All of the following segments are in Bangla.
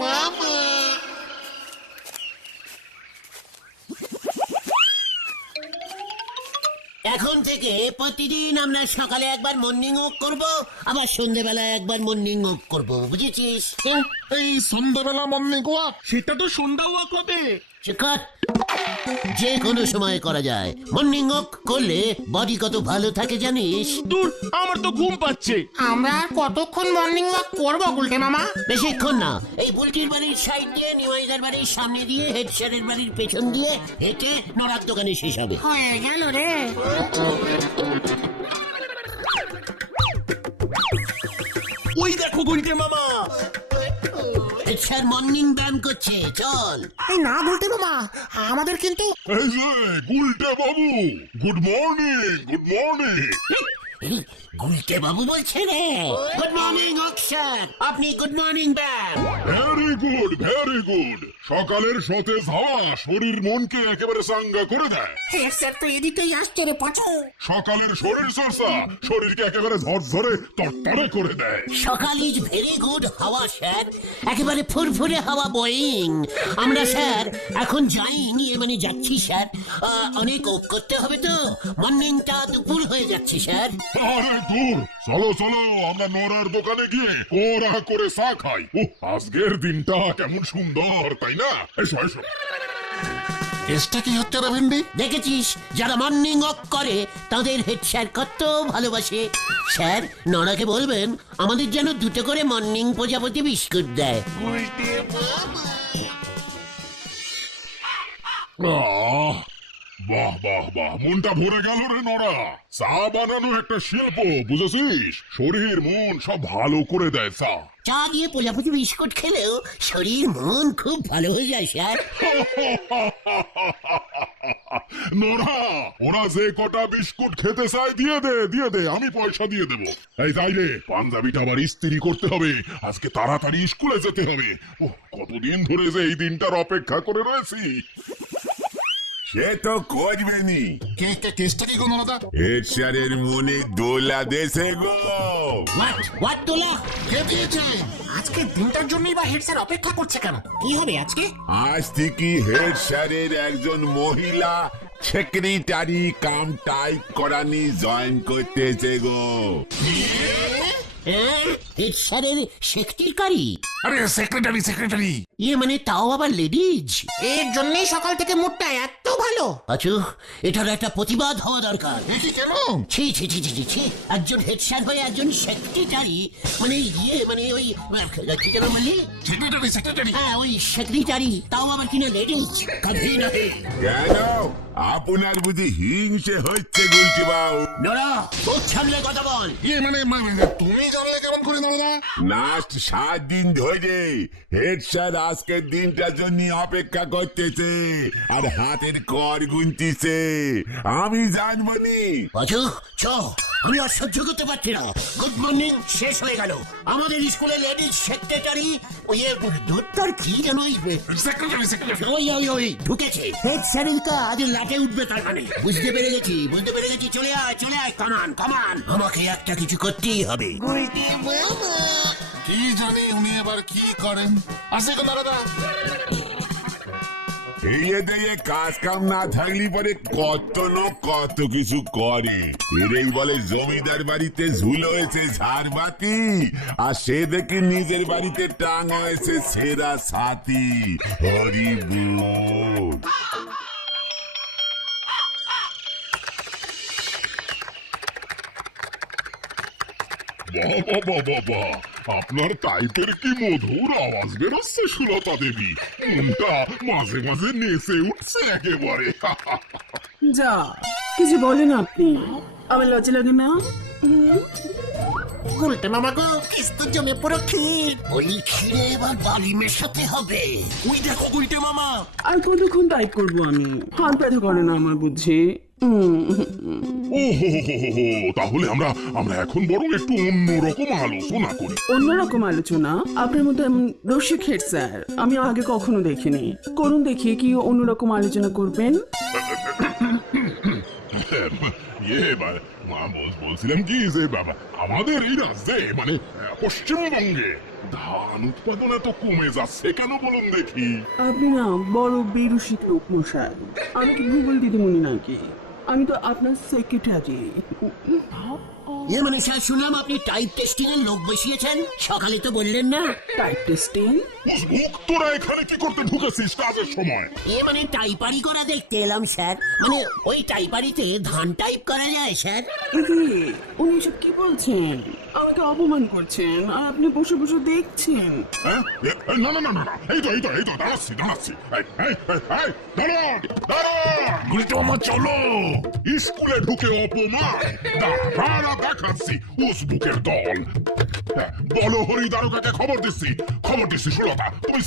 মামা। এখন থেকে প্রতিদিন আমরা সকালে একবার মর্নিং ওয়াক করব, আবার সন্ধ্যেবেলা একবার মর্নিং ওয়াক করব, বুঝেছিস? এই সন্ধ্যাবেলা মর্নিং ওয়াক, সেটা তো সন্ধ্যা ওয়াক হবে। শিকার যে কোনো সময় করা যায়। মর্নিং ওয়াক করলে বডি কত ভালো থাকে জানিস? দূর, আমার তো ঘুম পাচ্ছে। আমরা আর কতক্ষণ মর্নিং ওয়াক করবো গুলটে মামা? বেশিক্ষণ না। এই বুলটির বাড়ির সাইড দিয়ে, নিমাইদার বাড়ির সামনে দিয়ে, হেড স্যারের বাড়ির পেছন দিয়ে হেঁটে নড়ার দোকানে শেষ হবে। হয়ে গেল রে। ওই দেখো গুলটে মামা, হেড স্যার মর্নিং ব্যায়াম করছে, চল। এই না গুলটে মামা, আমাদের কিন্তু এই যে গুলটে বাবু, good morning, good morning. Gulte বাবু বলছে রে। গুড মর্নিং স্যার, আপনি গুড মর্নিং ব্যায়াম। Very good, very good. সকালের সতেজ হাওয়া শরীর মনকে একেবারে চাঙ্গা করে দেয়। হেড স্যার তো এদিকেই আসছে রে পাচু। সকালের শরীর চর্চা শরীরকে একেবারে ঝরঝরে তরতরে করে দেয়। সকাল ইজ ভেরি গুড হাওয়া স্যার, একেবারে ফুরফুরে হাওয়া বইং। আমরা স্যার এখন যাইং, মানে যাচ্ছি স্যার। অনেক ওক করতে হবে তো, মর্নিংটা দুপুর হয়ে যাচ্ছে স্যার। আরে দূর, চলো চলো আমরা নোরার দোকানে গিয়ে কোরা করে চা খাই। আজকের দিনটা কেমন সুন্দর, তাই না? এসো এসো। কেসটা কি হচ্ছে রে ভেন্ডি? দেখেছিস, যারা মর্নিং ওয়াক করে তাদের হেড স্যার কত ভালোবাসে। স্যার নড়াকে বলবেন আমাদের যেন দুটো করে মর্নিং প্রজাপতি বিস্কুট দেয়। বাহ বাহ বাহ বাহ, মনটা ভরে গেল রে নড়া। চা বানানো একটা শিল্প, বুঝেছিস? শরীর মন সব ভালো করে দেয় চা। চা দিয়ে প্রজাপতি বিস্কুট খেলেও শরীর মন খুব ভালো হয়ে যায় স্যার। নোরা, ওরা যে কটা বিস্কুট খেতে চায় দিয়ে দে, দিয়ে দে, আমি পয়সা দিয়ে দেবো। এই যাই রে, পাঞ্জাবিটা আবার ইস্ত্রি করতে হবে, আজকে তাড়াতাড়ি স্কুলে যেতে হবে। ও কতদিন ধরে যে এই দিনটার অপেক্ষা করে রয়েছি। সে তো করবেনি। কেসটা কি কোনো দাদা? হেড স্যারের মনে দোলা দেশে গো। হোয়াট তোলা? কে দিয়েছে? আজকে দিনটার জন্যই বা হেড স্যার অপেক্ষা করছে কেন? কি হবে আজকে? আজ থেকে হেড স্যারের একজন মহিলা সেক্রেটারি কাম টাইপ করানি জয়েন করতেছে গো। হেড স্যারের সেক্রেটারি? আরে সেক্রেটারি। ইয়ে মানে তাও আবার লেডিজ? এর জন্যই সকাল থেকে মুডটা এত ভালো। আচ্ছা, এটার একটা প্রতিবাদ হওয়া দরকার। কি কেন? ছি ছি ছি ছি ছি ছি, একজন হেড স্যার হয়ে একজন সেক্রেটারি, মানে ইয়ে মানে ওই কি যেন বললি? সেক্রেটারি। হ্যাঁ ওই সেক্রেটারি, তাও আবার কিনা লেডিজ। কভি নহে। কেন আপনার বুঝি হিংসে হচ্ছে গুলটি বাবু? নড়া, খুব সামনে কথা বল। ইয়ে মানে তুমি জানলে কেমন করে দাদা? লাস্ট 7 দিন ধরে হেড স্যার আজকের দিনটার জন্য অপেক্ষা করতেছে আর হাতের কর গুনতিছে। আমি জানবনি। বাজু চ, আমি আর সহ্য করতে পারছি না। গুড মর্নিং শেষ হয়ে গেল, আমাদের স্কুলে লেডিজ সেক্রেটারি ওই দুধটার কি যেন সেক্রেটারি। ওই ঢুকেছে। হেড স্যারের কাজ লাটে উঠবে তার মানে। বুঝতে পেরে গেছি। চলে আয় কামান। আমাকে একটা কিছু করতেই হবে। কি জানি উনি এবার কি করেন। আসে কোন দাদা? এই দিয়ে কাজ কাম না থাকলে পরে কত লোক কত কিছু করে। এরাই বলে জমিদার বাড়িতে ঝুল হয়েছে ঝাড়বাতি, আর সে দেখে নিজের বাড়িতে টাং হয়েছে সেরা ছাতি। হরি বল। বাবা বাবা, আপনার টাইপের কি মধুর আওয়াজ বেরোচ্ছে সুলতা দেবী। মনটা মাঝে মাঝে নেচে উঠছে একেবারে। যা কিছু বলেন আপনি, আমার লজ্জা লাগে না? গুলটে মামা গো, কিস্তুর জমে পুরো ক্ষীর। ওই খিরে এবার বালি মেশাতে হবে। ওই দেখো গুলটে মামা। আর কতক্ষণ টাইপ করবো আমি? হাত ব্যথা করে না আমার বুঝছি। ও হো, তাহলে আমরা এখন বরং একটু অন্যরকম আলোচনা করি। অন্যরকম আলোচনা? আপনার মতো এমন রসিক হেড স্যার আমি আগে কখনো দেখিনি। করুন দেখি কি অন্যরকম আলোচনা করবেন। বলছিলাম কি যে বাবা, আমাদের এই রাজ্যে মানে পশ্চিমবঙ্গে ধান উৎপাদন এত কমে যাচ্ছে কেন বলুন দেখি? আপনি না বড় বেরুসিক লোক মশাই। আমি কি ভূগোল দিদিমণি নাকি? আমি তো আপনার সেক্রেটারি। মানে স্যার শুনলাম আপনি টাইপ টেস্টিং এর লোক বসিয়েছেন, সকালে তো বললেন না? Type testing? উজবুক, তোরা এখানে কি করতে ঢুকেছিস কাজের সময়? মানে টাইপারি করা দেখতে এলাম স্যার। মানে ওই টাইপারিতে ধান টাইপ করা যায় স্যার। উনি এসব কি বলছেন? আমাকে অপমান করছেন আর আপনি বসে বসে দেখছেন। হ্যাঁ? না না না না না, এই তো দাঁড়াচ্ছি দাঁড়ান। গুলটে মামা চলো, স্কুলে ঢুকে অপমান, দাঁড়া দেখাচ্ছি উজবুকের দল। হ্যাঁ, বলো হরি দারোগাকে খবর দিচ্ছি সুলতা, তুমি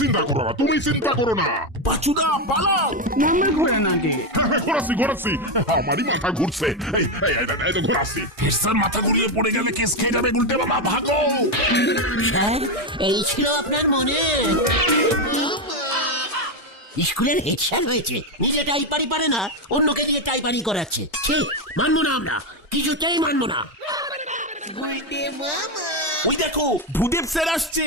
চিন্তা করো না। পাচুদা পালাও। নাম্বার ঘোরান আগে। হ্যাঁ, ঘোরাচ্ছি, আমারই মাথা ঘুরছে। এই তো ঘোরাচ্ছি। হেড মাথা ঘুরিয়ে পড়ে গেলে কেস খেয়ে যাবে গুলটে মামা, ভাগো। স্যার এই ছিল আপনার মনে? স্কুলের হেড স্যার হয়েছে, নিজে টাইপারি পারে না, অন্যকে দিয়ে টাইপারি করাচ্ছে। ঠিক মানবো না, আমরা কিছুতেই মানবো না। ওই দেখো ভূদেব স্যার আসছে।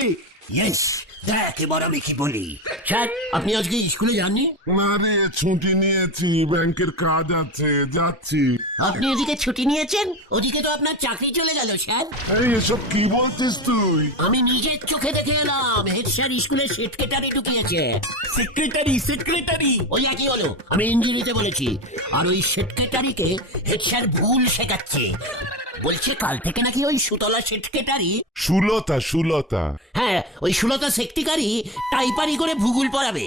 ইয়েস, দেখ এবার আমি কি বলি। স্যার আপনি আজকে স্কুলে যাননি? না রে, ছুটি নিয়েছি, ব্যাংকের কাজ আছে, যাচ্ছি। আপনি এদিকে ছুটি নিয়েছেন, ওদিকে তো আপনার চাকরি চলে গেল স্যার। এই এসব কি বলছিস তুই? আমি নিজের চোখে দেখে এলাম, হেড স্যার স্কুলে সেক্রেটারি ঢুকিয়েছে। সেক্রেটারি ওই একই হলো, আমি ইঞ্জিনিতে বলেছি। আর ওই সেক্রেটারিকে হেড স্যার ভুল শেখাচ্ছে। বলছে কাল থেকে নাকি ওই সুতলা সেক্রেটারি, সুলতা। হ্যাঁ ওই সুলতা সেক্রেটারি টাইপারি করে ভূগোল পড়াবে।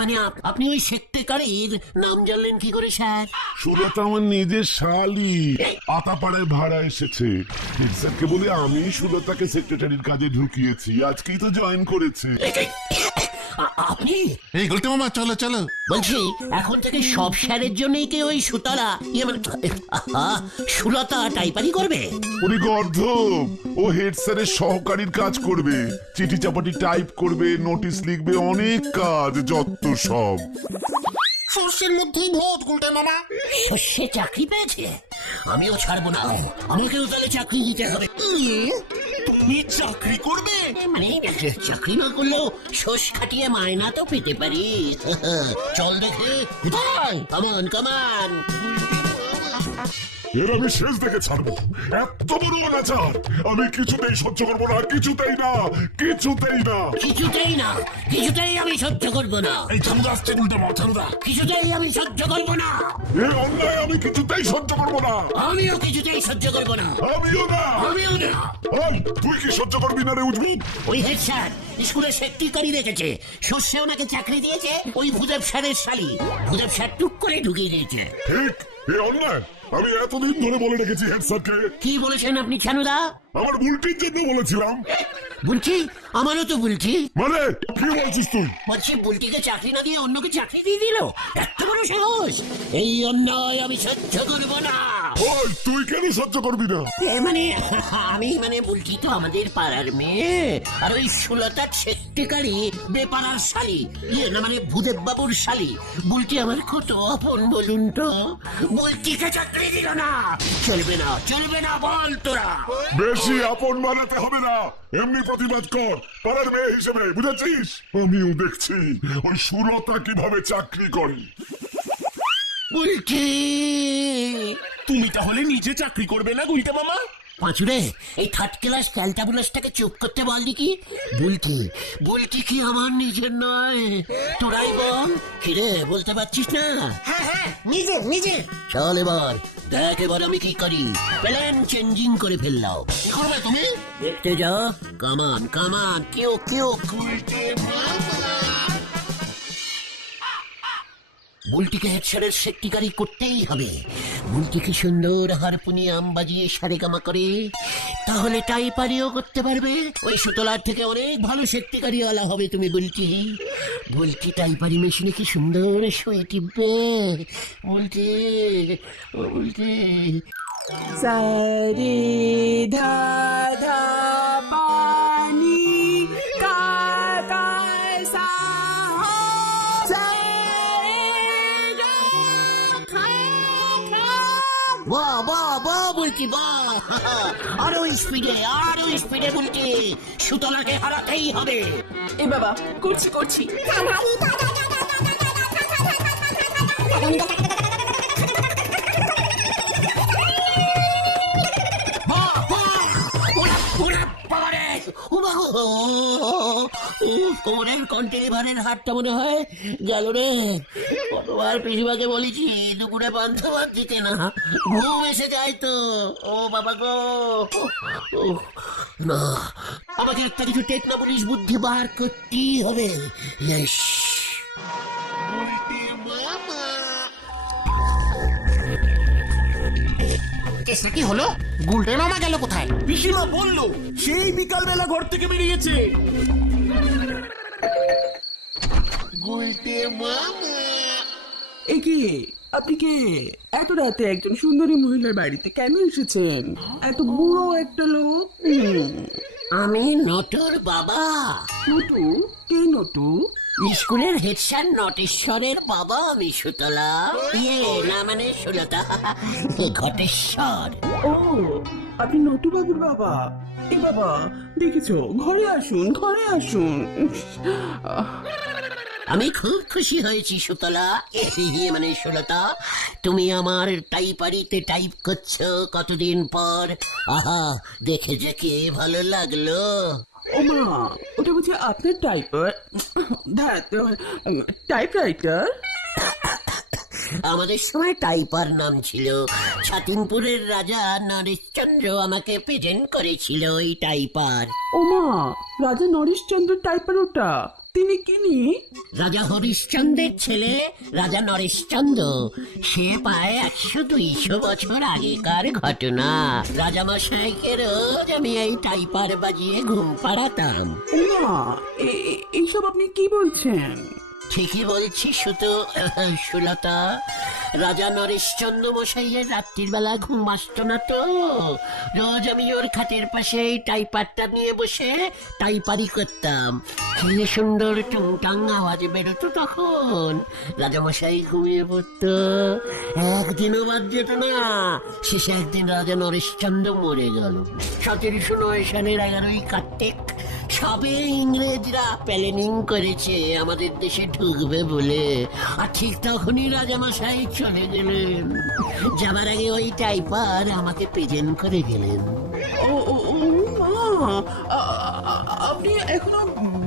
মানে আপনি ওই সেক্রেটারির নাম জানলেন কি করে স্যার? সুলতা আমার নিজের শালি, আতাপাড়ায় ভাড়া এসেছে। স্যারকে বলে আমি সুলতাকে সেক্রেটারির কাজে ঢুকিয়েছি, আজকেই তো জয়েন করেছে। আপনি? এই গুলটে মামা চলো চলো। বলছি এখন থেকে সব স্যারের জন্যই কি ওই সুতলা মানে সুলতা টাইপারি করবে? উনি গর্ধব, ও হেড স্যারের সহকারীর কাজ করবে, চিঠি চাপাটি টাইপ করবে, নোটিশ লিখবে, অনেক কাজ, যত সব। সর্ষের মধ্যেই ভোট গুলটে মামা। সে চাকরি পেয়েছে, আমিও ছাড়বো না, আমাকেও তাহলে চাকরি দিতে হবে। তুমি চাকরি করবে? মানে চাকরি না করলেও শোষ খাটিয়ে মায়না তো পেতে পারি। চল দেখে কোথায়, কামান। এর আমি শেষ দেখে ছাড়বো, এত বড় অনাচার আমি কিছুতেই সহ্য করবো না, কিছুতেই না। কিছুতেই আমি সহ্য করবো না। এই চালুদা আসছে গুলটে মামা, চালুদা। কিছুতেই আমি সহ্য করবো না। এ অন্যায় আমি কিছুতেই সহ্য করবো না। আমিও কিছুতেই সহ্য করবো না। আমিও না। এই, তুই কি সহ্য করবি না রে উজবুক? ওই হেড স্যার স্কুলে সেক্রেটারি রেখেছে, শস্যে ওনাকে চাকরি দিয়েছে ওই ভূদেব স্যারের শালি। ভূদেব স্যার টুক করে ঢুকিয়ে দিয়েছে। ঠিক, এ অন্যায় আমি এতদিন ধরে বলে রেখেছি হেড স্যারকে। কি বলেছেন আপনি ছানুদা? আমার ভুলটির জন্য বলেছিলাম। বলছি আমারও তো বলছি। মানে কি বলছিস তুই? বলছি বুলটিকে চাকরি না দিয়ে অন্যকে চাকরি দিয়ে দিল, এত বড় সাহস! এই অন্যায় আমি সহ্য করবো না। ওই তুই কেন সহ্য করবি না? আমি বুলটি তো আমাদের পাড়ার মেয়ে, আর ওই সুলতার সেক্রেটারি বেপাড়ার শালি, না মানে ভূদেব বাবুর শালি। বুলটি আমার কত আপন বলুন তো, বুলটিকে চাকরি দিল না। চলবে না বল তোরা। বেশি আপন বানাতে হবে না, এমনি প্রতিবাদ কর পাড়ার মেয়ে হিসেবে, বুঝেছিস? আমিও দেখছি ওই সুলতা কিভাবে চাকরি করে। বুলটি তুমি তাহলে নিজে চাকরি করবে না গুলটে মামা? পাঁচুরে এই থার্ড ক্লাস ক্যালটাবুলাসটাকে চুপ করতে বল দেখি। বলটি কি আমার নিজের নয়? তোরাই বল, কিরে বলতে পারছিস না? হ্যাঁ নিজে। চল এবার দেখ এবার আমি কি করি। প্ল্যান চেঞ্জিং করে ফেললাম। কি করবে তুমি? দেখতে যাও, কামান কেউ বুলটিকে হেডস্যারের সেক্রেটারি করতেই হবে। বুলটি কি সুন্দর হারমোনিয়াম বাজিয়ে সারেগামা করে, তাহলে টাইপারিও করতে পারবে। ওই সুতলার থেকে অনেক ভালো সেক্রেটারিওয়ালা হবে তুমি বুলটি টাইপারি মেশিনে কি সুন্দর সই টিপবে। বুলটি সারে ধা ধা পানি কা কা সা বাহ বুলটি বাহ আরো স্পিডে বুলটি সুতলাকে হারাতেই হবে। এ বাবা, করছি করছি। কোমরের কন্টিলিভারের হাটটা মনে হয় গেল রে। কতবার পিসিমাকে বলেছি দুপুরে পান্তা ভাত দিতে না, ঘুম এসে যায় তো। ও বাবা গো, না আমাকে একটা কিছু টেকনা পুলিশ বুদ্ধি বার করতেই হবে। ইয়েস। কেসটা কি হলো? গুলটে মামা গেল কোথায়? পিসিমা বললো সেই বিকালবেলা ঘর থেকে বেরিয়েছে। এ কি, আপনি কে? এত রাতে একজন সুন্দরী মহিলার বাড়িতে কেন এসেছেন? এত বুড়ো একটা লোক। আমি নটুর বাবা। নটু? কে নটু? স্কুলের হেড স্যার নটেশ্বরের বাবা আমি, সুতলা। না মানে সুলতা, ঘটেশ্বর। ও, আপনি নটু বাবুর বাবা। এ বাবা, দেখেছো, ঘরে আসুন, ঘরে আসুন। আমি খুব খুশি হয়েছি সুতলা, মানে সুলতা। তুমি আমার টাইপারিতে টাইপ করছো কতদিন পর। আহা, দেখে যে কে ভালো লাগলো। ও মা, ওটা বুঝি আপনার টাইপরাইটার? আমাদের সময় টাইপার নাম ছিল। ছাতিনপুরের রাজা নরেশচন্দ্র আমাকে প্রেজেন্ট করেছিল ওই টাইপার। ও মা, রাজা নরেশচন্দ্র টাইপার ওটা? তিনি কিনি? রাজা হরিশ্চন্দ্রের ছেলে রাজা নরেশচন্দ্র। সে প্রায় 100-200 বছর আগেকার ঘটনা। রাজা মশাইকে রোজ আমি এই টাইপার বাজিয়ে ঘুম পাড়াতাম। ও মা, এইসব আপনি কি বলছেন? ঠিকই বলছি সুলতা। রাজা নরেশচন্দ্র মশাইয়ের রাত্রির বেলা ঘুম আসতো না তো। রোজ আমি ওর খাটের পাশে এই টাইপারটা নিয়ে বসে টাইপারি করতাম। কি সুন্দর টুংটাং আওয়াজ বেরোতো তখন। রাজা মশাই ঘুমিয়ে পড়তো, একদিনও বাদ যেত না। শেষে একদিন রাজা নরেশচন্দ্র মরে গেল 1709 সালের 11ই কার্তিক। সবে ইংরেজরা প্ল্যানিং করেছে আমাদের দেশে ঢুকবে বলে, আর ঠিক তখনই রাজামশাই চলে গেলেন। যাবার আগে ওই টাইপার আমাকে প্রেজেন্ট করে গেলেন। ও ও ও মা, আপনি এখনো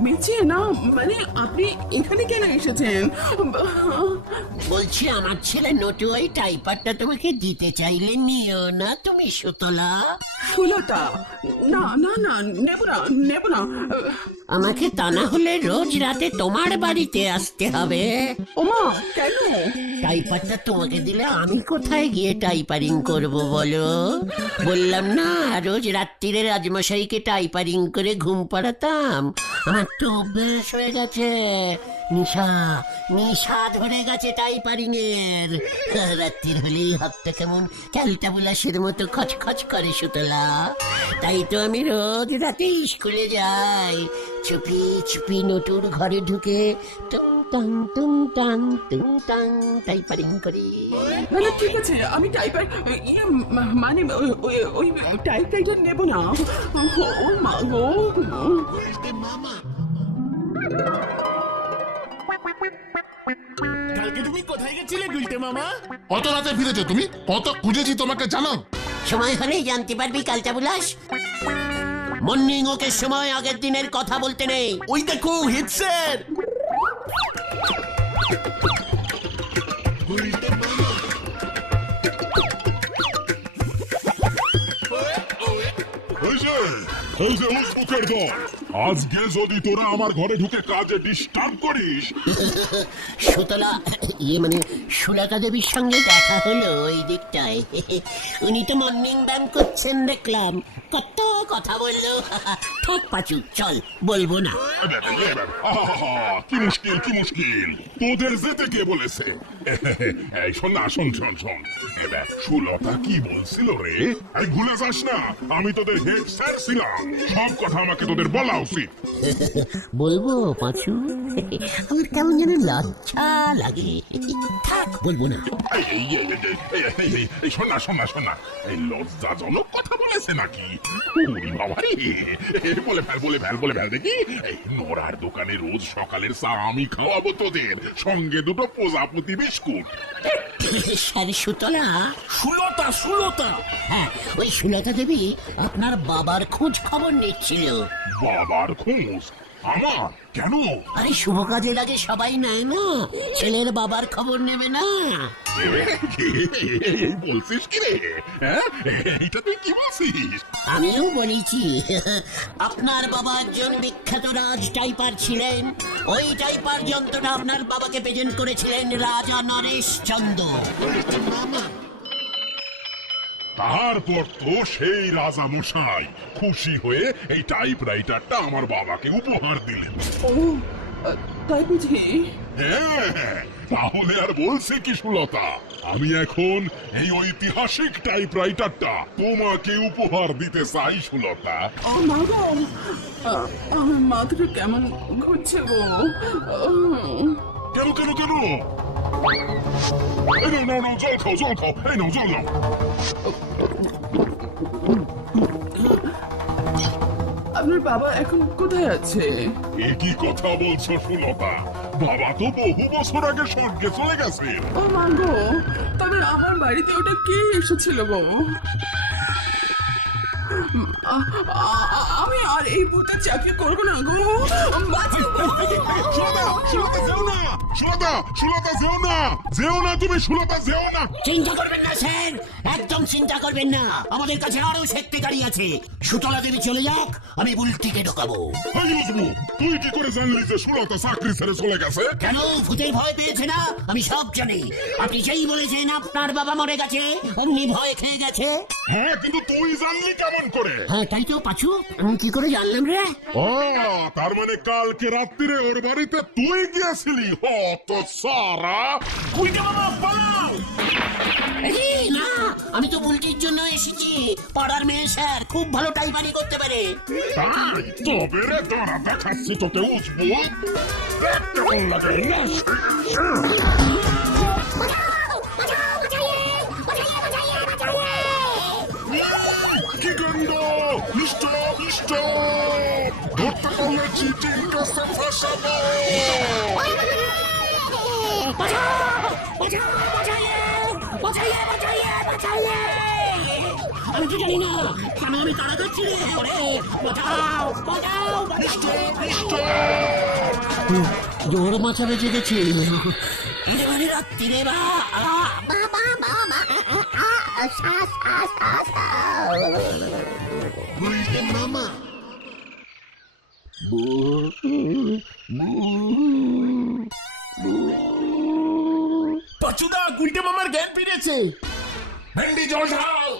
বেঁচে না? মানে আপনি এখানে কেন এসেছেন? বলছি আমার ছেলে নটু ওই টাইপারটা তোমাকে দিতে চাইলে নিও না তুমি সুতলা। সুলতা, না না না, নেব না, নেব না। আমাকে তা না হলে রোজ রাতে তোমার বাড়িতে আসতে হবে। ওমা, কেন? টাইপারটা তোমাকে দিলে আমি কোথায় গিয়ে টাইপারিং করব বলো? বললাম না, রোজ রাত্রিরে রাজমশাইকে টাইপারিং করে ঘুম পাড়াতাম। আমার তো অভ্যেস হয়ে গেছে। নিশা ধরে গেছে টাইপারিং এর। রাত্রির হলেই হাতটা কেমন ক্যালটাবুলাসের মতো খচখচ করে সুতলা। তাই তো আমি রোজ রাতে স্কুলে যাই, চুপি চুপি নটুর ঘরে ঢুকে টুং টাং টাইপারিং করি। মানে ঠিক আছে, আমি মানে ওই টাইপরাইটার নেব না। ও মা গো। কালকে তুমি কোথায় গেছিলে গুলটে মামা? কত রাতে ফিরেছো তুমি? কত খুঁজেছি তোমাকে জানো? সময় হলেই জানতে পারবি কালটাবুলাস। মর্নিং ওকে সময় আগের দিনের কথা বলতে নেই। ওই দেখো হেড স্যার। আজকে যদি তোরা আমার ঘরে ঢুকে কাজে ডিস্টার্ব করিস। সুতলা, মানে সুলতা দেবীর সঙ্গে দেখা হলো ওই দিকটায়। উনি তো মর্নিং ব্যায়াম করছেন দেখলাম। কত কথা বললো। ঠোক পাচু, চল বলবো না। কি মুশকিল কি মুশকিল, তোদের যেতে কে বলেছে? এই শোন না, শোন শোন শোন, সুলতা কি বলছিল রে? এই ভুলে যাস না, আমি তোদের হেড স্যার ছিলাম। সব কথা আমাকে তোদের বলা উচিত। বলবো পাঁচু? আমার কেমন যেন লজ্জা লাগে। থাক, বলবো না। এই শোন না এই লজ্জাজনক কথা বলেছে নাকি? ওরে বাবা রে, বলে ফেল দেখি। এই নোরার দোকানে রোজ সকালের চা আমি খাওয়াবো তোদের, সঙ্গে দুটো প্রজাপতি বিস্কুট। স্যার সুতলা, সুলতা হ্যাঁ ওই সুলতা দেবী আপনার বাবার খোঁজ খবর নিচ্ছিল। বাবার খোঁজ? আমার কেন? আরে শুভ কাজের আগে সবাই নেয় না, ছেলের বাবার খবর নেবে না? এই বলছিস কি রে? হ্যাঁ, এইটা তুই কি বলছিস? আমিও বলেছি, আপনার বাবা একজন বিখ্যাত রাজ টাইপার ছিলেন। ওই টাইপার যন্ত্রটা আপনার বাবাকে প্রেজেন্ট করেছিলেন রাজা নরেশ চন্দ্র। তারপর তো সেই রাজা মশাই খুশি হয়ে এই টাইপরাইটারটা আমার বাবাকে উপহার দিলেন। ও তাই বুঝি? হ্যাঁ, তাহলে আর বলছে কি সুলতা, আমি এখন এই ঐতিহাসিক টাইপরাইটারটা তোমাকে উপহার দিতে চাই সুলতা। ও মা গো, আমার মাথাটা কেমন ঘুরছে গো। কেন? এই নাও জল খাও, এই নাও জল নাও। আপনার বাবা এখন কোথায় আছে? এ কি কথা বলছো সুলতা? বাবা তো বহু বছর আগে স্বর্গে চলে গেছে। ও মা গো, তবে আমার বাড়িতে ওটা কে এসেছিল গো? আমি আর এই ভূতের চাকরি করবো না গো। সুলতা যেও না তুমি, সুলতা যেও না। চিন্তা করবেন না স্যার, একদম চিন্তা করবেন না। আমাদের কাছে আরো সেক্টে গাড়ি আছে। সুতলা দেবী চলে যাক, আমি বুলটিকে ঢোকাবো। এই বুঝবো, তুই কি করে জানলি যে সুলতা চাকরি ছেড়ে চলে গেছে? কেন, ভূতের ভয় পেয়েছে না? আমি সব জানি। আপনি যেই বলেছেন আপনার বাবা মরে গেছে, অমনি ভয় খেয়ে গেছে। হ্যাঁ, কিন্তু তুই জানলি কেমন করে? হ্যাঁ তাই তো পাচু, আমি কি করে জানলাম রে? ও, তার মানে কালকে রাত্রিরে ওর বাড়িতে তুই গিয়েছিলি? তো সারা এই, না, আমি তো বুলটির জন্য এসেছি। পাড়ার মেয়ে স্যার, খুব ভালো টাইপারি করতে পারে। তাই তবে রে, দাঁড়া দেখাচ্ছি তোকে উঠবো। কেমন লাগে? কি গন্ধ! ধরতে পারলে চিটিং কাছে ফাঁসাবো। আমি তো জানি না কেন আমি তাড়া করছি রে। জোর মাথা বেঁচে গেছে। একেবারে রাত্রিরে মামা পাচুদা, গুলটে মামার জ্ঞান ফিরেছে। ভেন্ডি জল ঢাল।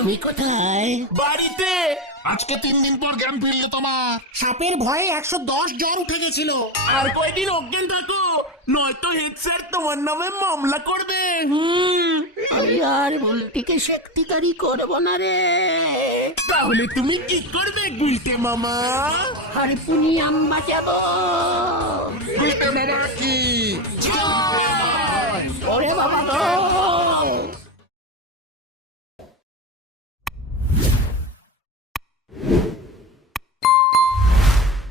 আমি কোথায়? বাড়িতে। আজকে 3 দিন পর জ্ঞান ফিরল তোমার। সাপের ভয়ে 110 জ্বর উঠে গেছিল। আর কয়দিন অজ্ঞান থাকো, নয়তো হেড স্যার তোমার নামে মামলা করবে। আমি আর বুলটিকে শক্তিকারী করবো না রে। তাহলে তুমি কি করবে গুলটে মামা? হারিপুনি আম্মা যাবো। বুঝতে মামা কি? ওরে বাবা গো!